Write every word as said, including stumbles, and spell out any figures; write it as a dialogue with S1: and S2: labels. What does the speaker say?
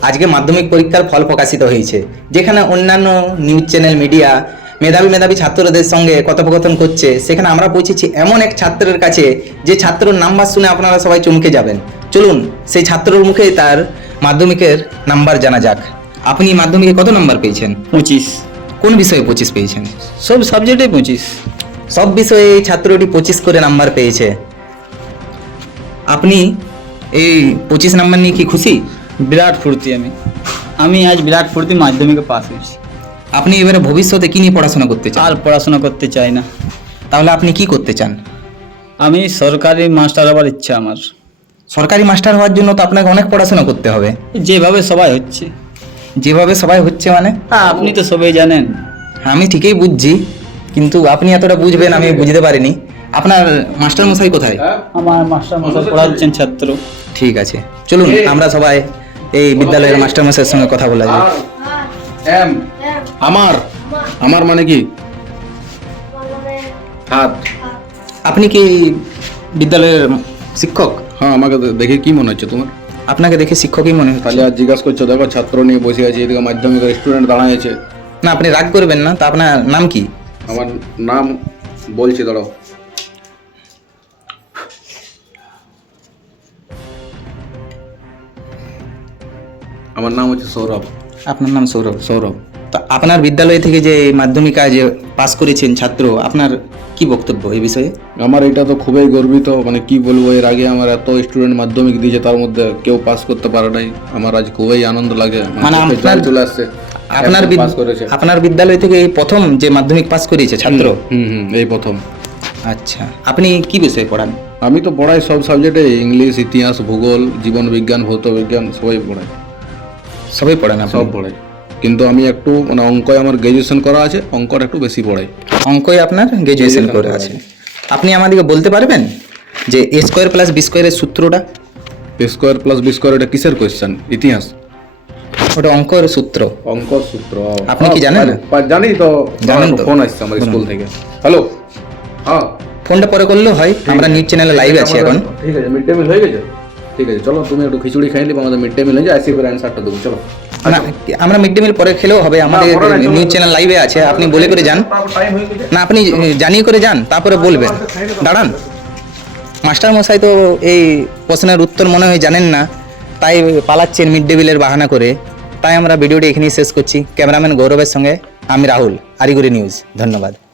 S1: আজকে মাধ্যমিক পরীক্ষার ফল প্রকাশিত হয়েছে, যেখানে অন্যান্য নিউজ চ্যানেল মিডিয়া মেধাবী মেধাবী ছাত্রদের সঙ্গে কথোপকথন করছে, সেখানে আমরা পৌঁছেছি এমন এক ছাত্রের কাছে যে ছাত্রর নাম্বার শুনে আপনারা সবাই চমকে যাবেন। চলুন সেই ছাত্রর মুখে তার মাধ্যমিকের নাম্বার জানা যাক। আপনি মাধ্যমিকে কত নাম্বার পেয়েছেন?
S2: পঁচিশ।
S1: কোন বিষয়ে পঁচিশ পেয়েছেন?
S2: সব সাবজেক্টে পঁচিশ।
S1: সব বিষয়ে এই ছাত্রটি পঁচিশ করে নাম্বার পেয়েছে। আপনি এই পঁচিশ নাম্বার নিয়ে কি খুশি?
S2: বিরাট ফুর্তি আমি আমি আজ বিরাট ফুর্তি মাধ্যমিকে পাস হয়েছি।
S1: আপনি এবারে ভবিষ্যতে কি নিয়ে পড়াশোনা করতে চান?
S2: আর পড়াশোনা করতে চাই না।
S1: তাহলে আপনি কি করতে চান?
S2: আমি সরকারি মাস্টার হবার ইচ্ছা আমার।
S1: সরকারি মাস্টার হওয়ার জন্য তো আপনাকে অনেক পড়াশোনা করতে হবে।
S2: যেভাবে সবাই হচ্ছে।
S1: যেভাবে সবাই হচ্ছে মানে?
S2: হ্যাঁ, আপনি তো সবাই জানেন।
S1: আমি ঠিকই বুঝছি, কিন্তু আপনি এতটা বুঝবেন আমি বুঝতে পারিনি। আপনার মাস্টার মশাই কোথায়?
S2: আমার মাস্টার মশাই পড়াচ্ছেন ছাত্র।
S1: ঠিক আছে, চলুন আমরা সবাই এই বিদ্যালয়ের মাস্টার মশাইয়ের সঙ্গে কথা বলা যায়।
S3: এম আমার আমার মানে কি হাত।
S1: আপনি কি বিদ্যালয়ের শিক্ষক?
S3: হ্যাঁ, আমাকে দেখে কি মনে হচ্ছে তোমার?
S1: আপনাকে দেখে শিক্ষকই মনে হচ্ছে।
S3: তাহলে আজ জিজ্ঞাসা করছো, দেখো ছাত্র নিয়ে বসে আছে, এদিকে মাধ্যমিকের স্টুডেন্ট দাঁড়ায় আছে।
S1: না, আপনি রাগ করবেন না। তা আপনার নাম কি?
S3: আমার নাম বলছি, দাঁড়াও। আমার নাম হচ্ছে সৌরভ।
S1: আপনার নাম সৌরভ?
S3: সৌরভ।
S1: তা আপনার বিদ্যালয় থেকে যে মাধ্যমিক আজ পাস করেছেন ছাত্র, আপনার কি বক্তব্য এই বিষয়ে?
S3: আমার এটা তো খুবই গর্বিত, মানে কি বলবো, এর আগে আমার এত স্টুডেন্ট মাধ্যমিক দিয়েছে, তার মধ্যে কেউ পাস করতে পারে নাই। আমার আজ খুবই আনন্দ লাগে,
S1: মানে
S3: চোখে জল
S1: আপনার-
S3: চলে আসছে।
S1: আপনার বিদ-
S3: পাস করেছে।
S1: আপনার বিদ্যালয় থেকে এই প্রথম যে মাধ্যমিক পাস করেছে ছাত্র?
S3: হুম হুম এই প্রথম।
S1: আচ্ছা, আপনি কি বিষয়ে পড়ান?
S3: আমি তো পড়াই সব সাবজেক্টে, ইংলিশ, ইতিহাস, ভূগোল, জীবন বিজ্ঞান, ভৌত বিজ্ঞান, সবাই পড়াই।
S1: সবই পড়ান আপনি?
S3: সব পড়াই, কিন্তু আমি একটু মানে অঙ্কয় আমার গ্র্যাজুয়েশন করা আছে, অঙ্কটা একটু বেশি পড়াই।
S1: অঙ্কই আপনার গ্রাজুয়েশন করে আছে? আপনি আমাদেরকে বলতে পারবেন যে এ স্কোয়ার প্লাস বি স্কোয়ারের সূত্রটা?
S3: স্কোয়ার প্লাস বি স্কোয়ার এটা কিসের কোয়েশ্চেন? ইতিহাস?
S1: ওটা অঙ্কের সূত্র।
S3: অঙ্ক সূত্র
S1: আপনি কি জানেন?
S3: পা- জানি তো,
S1: জানেন তো?
S3: ফোন আসছে আমার স্কুল থেকে। হ্যালো, হ্যাঁ
S1: ফোনটা পরে করলেও হয়, আমরা নিউজ চ্যানেলে লাইভ আছি এখন।
S3: ঠিক আছে, মিড ডে মিল হয়ে গেছে। ঠিক আছে, চলো তুমি একটু খিচুড়ি খাই নিবো, আমাদের মিড ডে মিল হয়ে যায়, আসি ফের অ্যান্সারটা দেবো। চলো
S1: না, আমরা মিড ডে মিল পরে খেলেও হবে, আমাদের নিউজ চ্যানেল লাইভে আছে। আপনি বলে করে যান না, আপনি জানিয়ে করে যান, তারপরে বলবেন। দাঁড়ান, মাস্টার মশাই তো এই প্রশ্নের উত্তর মনে হয় জানেন না, তাই পালাচ্ছেন মিড ডে মিলের বাহানা করে। তাই আমরা ভিডিওটি এখানেই শেষ করছি। ক্যামেরাম্যান গৌরবের সঙ্গে আমি রাহুল, আরিগুড়ি নিউজ। ধন্যবাদ।